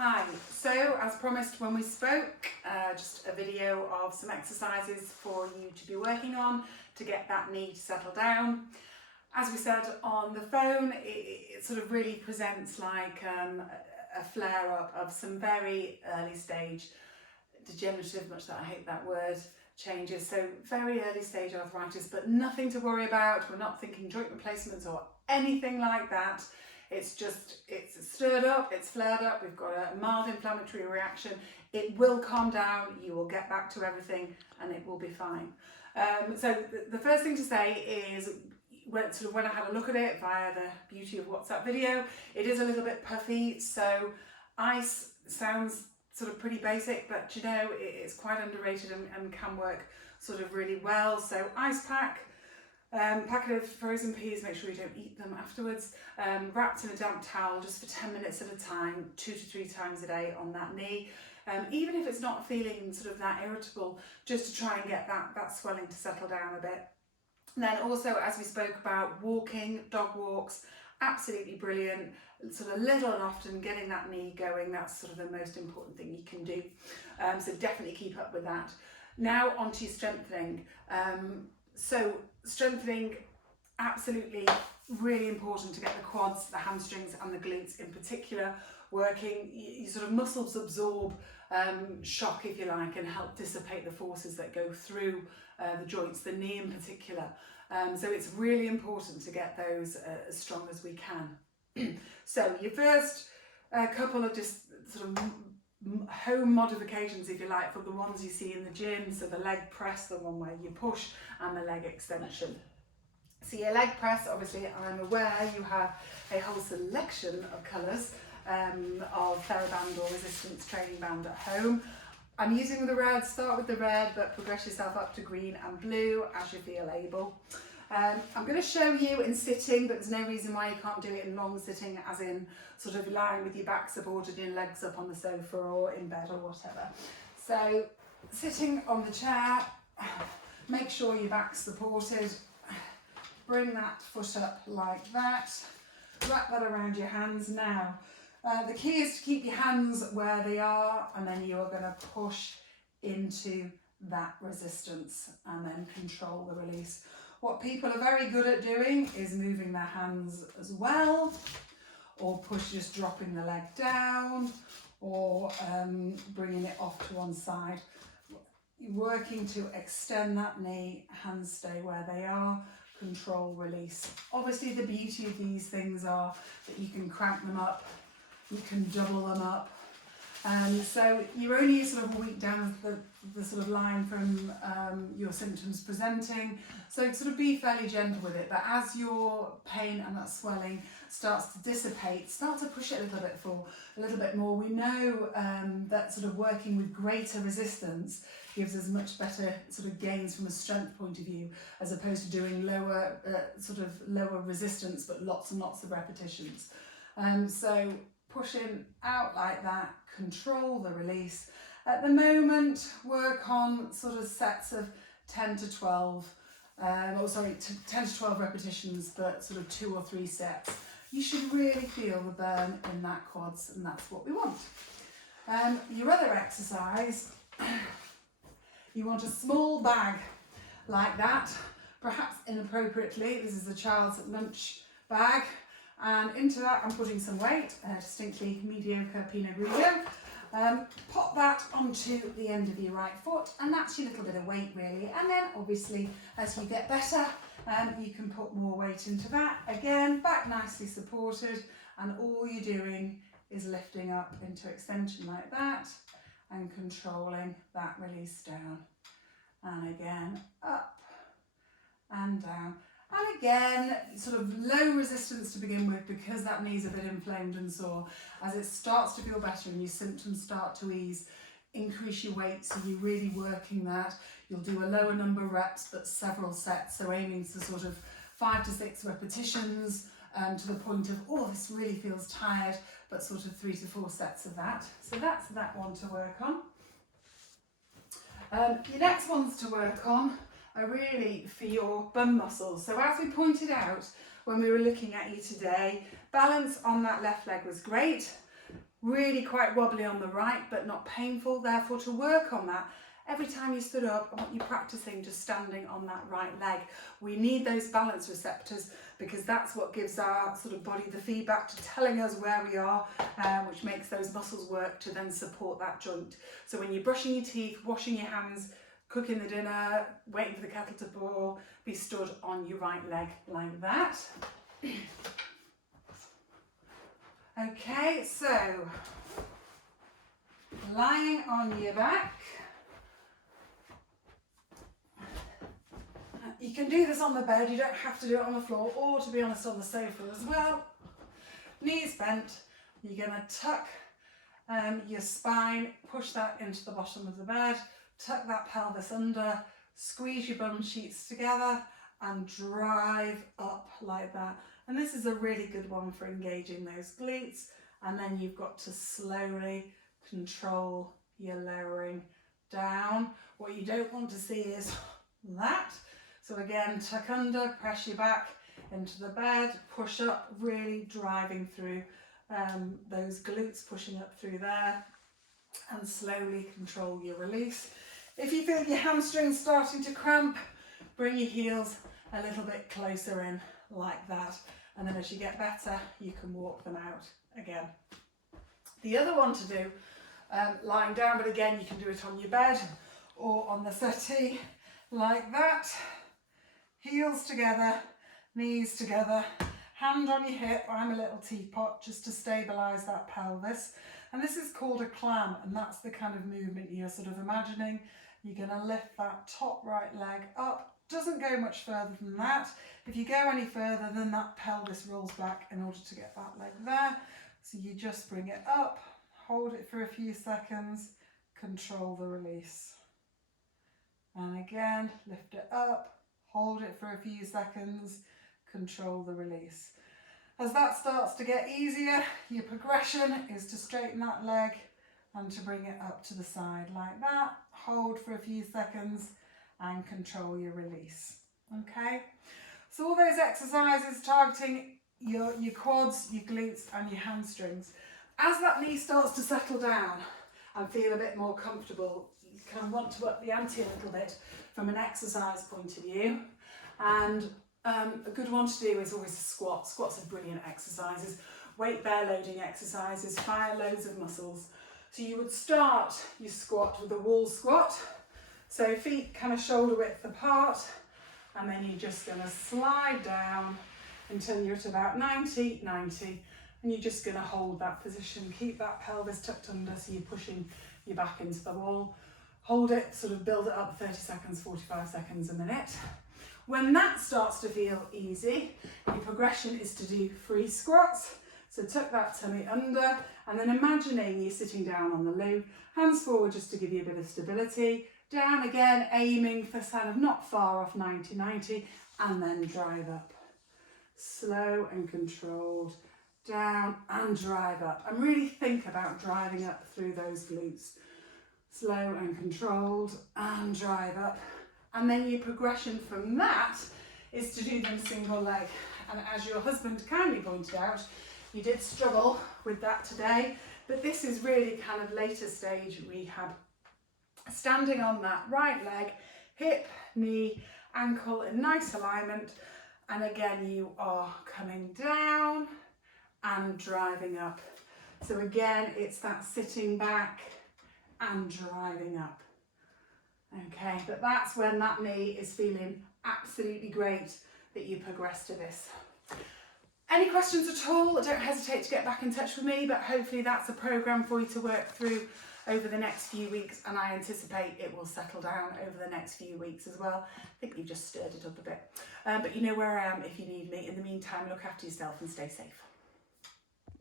Hi, so as promised when we spoke, just a video of some exercises for you to be working on to get that knee to settle down. As we said on the phone, it sort of really presents like a flare-up of some very early stage degenerative, much that I hate that word, changes. So very early stage arthritis, but nothing to worry about. We're not thinking joint replacements or anything like that. It's stirred up, it's flared up, we've got a mild inflammatory reaction. It will calm down, you will get back to everything and it will be fine. So the first thing to say is, when I had a look at it via the beauty of WhatsApp video, it is a little bit puffy, so ice sounds sort of pretty basic, but you know, it's quite underrated and can work sort of really well. So ice pack. Packet of frozen peas, make sure you don't eat them afterwards, wrapped in a damp towel just for 10 minutes at a time, 2 to 3 times a day on that knee. Even if it's not feeling sort of that irritable, just to try and get that swelling to settle down a bit. And then also, as we spoke about, walking, dog walks, absolutely brilliant, sort of little and often getting that knee going, that's sort of the most important thing you can do. So definitely keep up with that. Now onto your strengthening. So strengthening, absolutely really important to get the quads, the hamstrings and the glutes in particular working. Your sort of muscles absorb shock, if you like, and help dissipate the forces that go through the joints, the knee in particular. So it's really important to get those as strong as we can. So your first couple of just sort of home modifications, if you like, for the ones you see in the gym. So the leg press, the one where you push, and the leg extension. So your leg press, obviously I'm aware you have a whole selection of colours of TheraBand or resistance training band at home. I'm using the red, start with the red, but progress yourself up to green and blue as you feel able. I'm going to show you in sitting, but there's no reason why you can't do it in long sitting, as in sort of lying with your back supported, your legs up on the sofa or in bed or whatever. So sitting on the chair, make sure your back's supported, bring that foot up like that, wrap that around your hands. Now the key is to keep your hands where they are, and then you're going to push into that resistance and then control the release. What people are very good at doing is moving their hands as well, or just dropping the leg down, or bringing it off to one side. You're working to extend that knee, hands stay where they are, control, release. Obviously the beauty of these things are that you can crank them up, you can double them up. So you're only sort of a week down the sort of line from your symptoms presenting, so sort of be fairly gentle with it, but as your pain and that swelling starts to dissipate, start to push it a little bit more. We know that sort of working with greater resistance gives us much better sort of gains from a strength point of view, as opposed to doing lower resistance but lots and lots of repetitions. So pushing out like that, control the release. At the moment, work on sort of sets of 10 to 12 repetitions, but sort of 2 or 3 sets. You should really feel the burn in that quads, and that's what we want. Your other exercise, you want a small bag like that, perhaps inappropriately. This is a child's lunch bag. And into that I'm putting some weight, distinctly mediocre Pinot Grigio. Pop that onto the end of your right foot, and that's your little bit of weight really. And then obviously as you get better, you can put more weight into that. Again, back nicely supported, and all you're doing is lifting up into extension like that and controlling that release down. And again, up and down. And again, sort of low resistance to begin with, because that knee's a bit inflamed and sore. As it starts to feel better and your symptoms start to ease, increase your weight, so you're really working that. You'll do a lower number of reps but several sets, so aiming for sort of 5 to 6 repetitions to the point of, oh, this really feels tired, but sort of 3 to 4 sets of that. So that's that one to work on. Your next ones to work on are really for your bum muscles. So as we pointed out when we were looking at you today, balance on that left leg was great, really quite wobbly on the right, but not painful. Therefore, to work on that, every time you stood up, I want you practicing just standing on that right leg. We need those balance receptors because that's what gives our sort of body the feedback to telling us where we are, which makes those muscles work to then support that joint. So when you're brushing your teeth, washing your hands, cooking the dinner, waiting for the kettle to boil, be stood on your right leg like that. Okay, so lying on your back. You can do this on the bed, you don't have to do it on the floor, or to be honest on the sofa as well. Knees bent, you're going to tuck your spine, push that into the bottom of the bed, tuck that pelvis under, squeeze your bum sheets together and drive up like that. And this is a really good one for engaging those glutes. And then you've got to slowly control your lowering down. What you don't want to see is that. So again, tuck under, press your back into the bed, push up, really driving through those glutes, pushing up through there, and slowly control your release. If you feel your hamstrings starting to cramp, bring your heels a little bit closer in like that. And then as you get better, you can walk them out again. The other one to do, lying down, but again, you can do it on your bed or on the settee like that. Heels together, knees together, hand on your hip. I'm a little teapot just to stabilise that pelvis. And this is called a clam, and that's the kind of movement you're sort of imagining. You're going to lift that top right leg up. Doesn't go much further than that. If you go any further, then that pelvis rolls back in order to get that leg there. So you just bring it up, hold it for a few seconds, control the release. And again, lift it up, hold it for a few seconds, control the release. As that starts to get easier, your progression is to straighten that leg and to bring it up to the side like that. Hold for a few seconds and control your release. Okay, so all those exercises targeting your quads, your glutes and your hamstrings. As that knee starts to settle down and feel a bit more comfortable, you kind of want to up the ante a little bit from an exercise point of view. And a good one to do is always a squat. Squats are brilliant exercises, weight bear loading exercises, fire loads of muscles. So you would start your squat with a wall squat. So feet kind of shoulder width apart, and then you're just going to slide down until you're at about 90, and you're just going to hold that position. Keep that pelvis tucked under so you're pushing your back into the wall. Hold it, sort of build it up 30 seconds, 45 seconds, a minute. When that starts to feel easy, your progression is to do free squats. So tuck that tummy under, and then imagining you're sitting down on the loo, hands forward just to give you a bit of stability. Down again, aiming for kind of not far off 90, and then drive up. Slow and controlled, down and drive up. And really think about driving up through those glutes. Slow and controlled and drive up. And then your progression from that is to do them single leg. And as your husband kindly pointed out, you did struggle with that today, but this is really kind of later stage rehab. Standing on that right leg, hip, knee, ankle in nice alignment. And again, you are coming down and driving up. So again, it's that sitting back and driving up. Okay, but that's when that knee is feeling absolutely great that you progress to this. Any questions at all, don't hesitate to get back in touch with me, but hopefully that's a programme for you to work through over the next few weeks, and I anticipate it will settle down over the next few weeks as well. I think we've just stirred it up a bit. But you know where I am if you need me. In the meantime, look after yourself and stay safe.